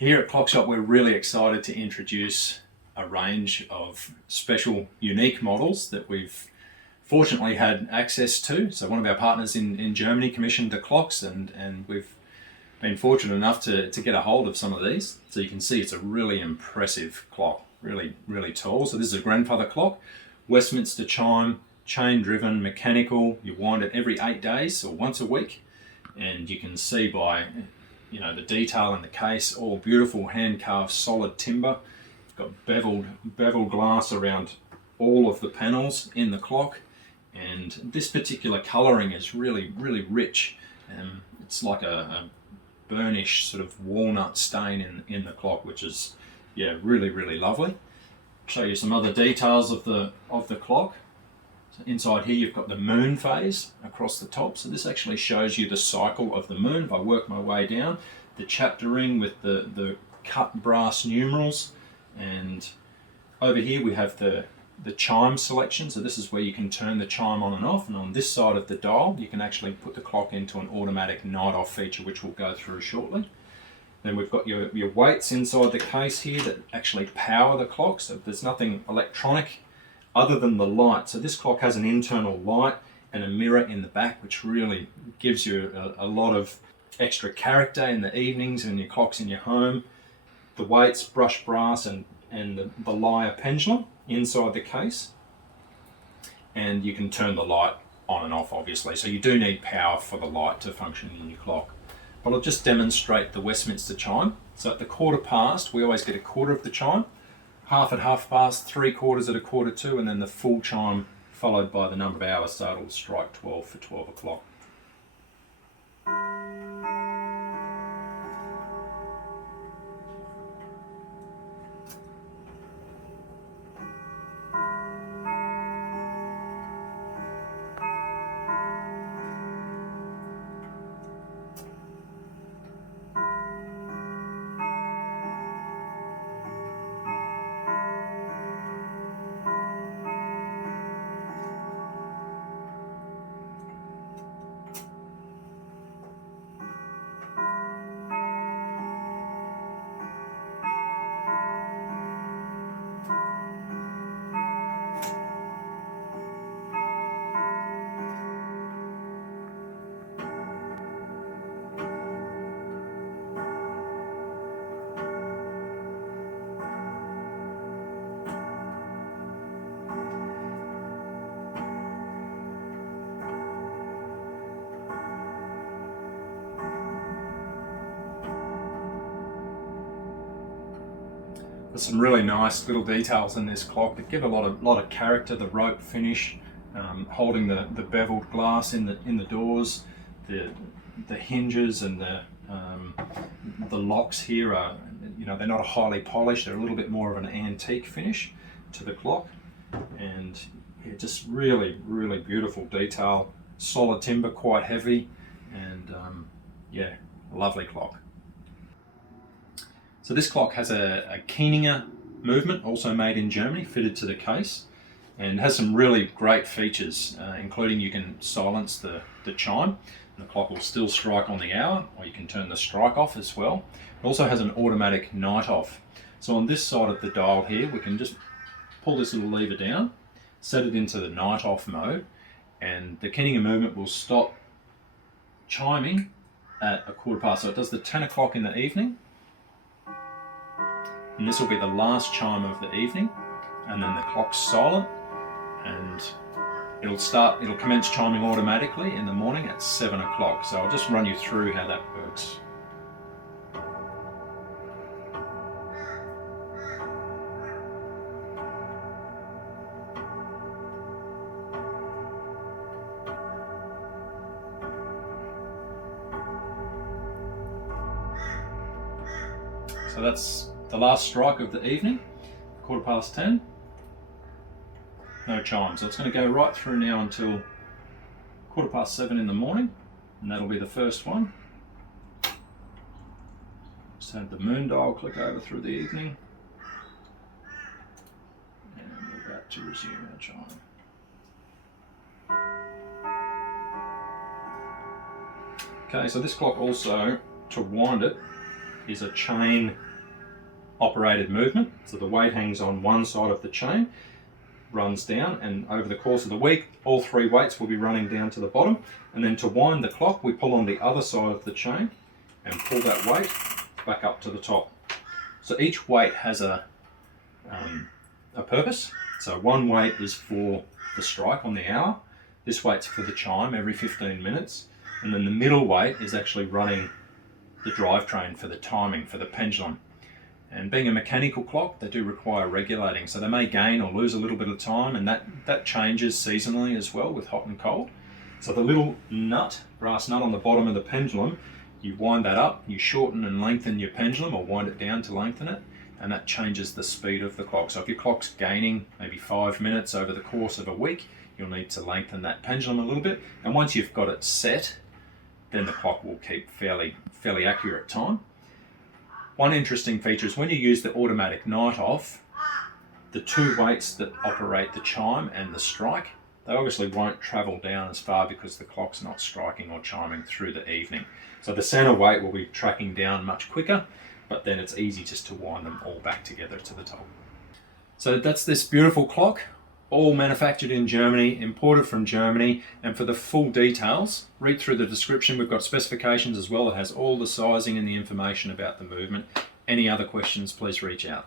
Here at Clock Shop, we're really excited to introduce a range of special, unique models that we've fortunately had access to. So one of our partners in Germany commissioned the clocks, and we've been fortunate enough to get a hold of some of these. So you can see it's a really impressive clock, really tall. So this is a grandfather clock, Westminster Chime, chain driven, mechanical. You wind it every 8 days or once a week, and you can see by the detail in the case, all beautiful hand-carved solid timber. It's got beveled glass around all of the panels in the clock, and this particular colouring is really rich. It's like a burnish sort of walnut stain in the clock, which is really lovely. Show you some other details of the clock. So inside here you've got the moon phase across the top, so this actually shows you the cycle of the moon. If I work my way down, the chapter ring with the cut brass numerals, and over here we have the chime selection. So this is where you can turn the chime on and off, and on this side of the dial you can actually put the clock into an automatic night off feature, which we'll go through shortly. Then we've got your weights inside the case here that actually power the clock, so there's nothing electronic other than the light. So this clock has an internal light and a mirror in the back, which really gives you a lot of extra character in the evenings when your clock's in your home. The weights, brushed brass, and the lyre pendulum inside the case. And you can turn the light on and off, obviously. So you do need power for the light to function in your clock. But I'll just demonstrate the Westminster chime. So at the quarter past, we always get a quarter of the chime, half at half past, 3/4 at a quarter to, and then the full chime followed by the number of hours, so it'll strike 12 for 12 o'clock. There's some really nice little details in this clock that give a lot of character. The rope finish, holding the beveled glass in the doors, the hinges and the locks here are, they're not highly polished. They're a little bit more of an antique finish to the clock, and just really beautiful detail. Solid timber, quite heavy, and a lovely clock. So this clock has a Keininger movement, also made in Germany, fitted to the case, and has some really great features, including you can silence the chime, and the clock will still strike on the hour, or you can turn the strike off as well. It also has an automatic night off. So on this side of the dial here, we can just pull this little lever down, set it into the night off mode, and the Keininger movement will stop chiming at a quarter past. So it does the 10 o'clock in the evening, and this will be the last chime of the evening, and then the clock's silent, and it'll commence chiming automatically in the morning at 7 o'clock. So I'll just run you through how that works. So that's the last strike of the evening, 10:15. No chimes. So it's going to go right through now until 7:15 in the morning, and that'll be the first one. Just have the moon dial click over through the evening, and we're about to resume our chime. Okay, so this clock also, to wind it, is a chain operated movement. So the weight hangs on one side of the chain, runs down, and over the course of the week all 3 weights will be running down to the bottom, and then to wind the clock we pull on the other side of the chain and pull that weight back up to the top. So each weight has a purpose. So one weight is for the strike on the hour, this weight's for the chime every 15 minutes, and then the middle weight is actually running the drivetrain for the timing, for the pendulum. And being a mechanical clock, they do require regulating, so they may gain or lose a little bit of time, and that changes seasonally as well with hot and cold. So the little nut, brass nut on the bottom of the pendulum, you wind that up, you shorten and lengthen your pendulum, or wind it down to lengthen it, and that changes the speed of the clock. So if your clock's gaining maybe 5 minutes over the course of a week, you'll need to lengthen that pendulum a little bit, and once you've got it set, then the clock will keep fairly accurate time. One interesting feature is when you use the automatic night off, the 2 weights that operate the chime and the strike, they obviously won't travel down as far because the clock's not striking or chiming through the evening. So the center weight will be tracking down much quicker, but then it's easy just to wind them all back together to the top. So that's this beautiful clock, all manufactured in Germany, imported from Germany, and for the full details, read through the description. We've got specifications as well. It has all the sizing and the information about the movement. Any other questions, please reach out.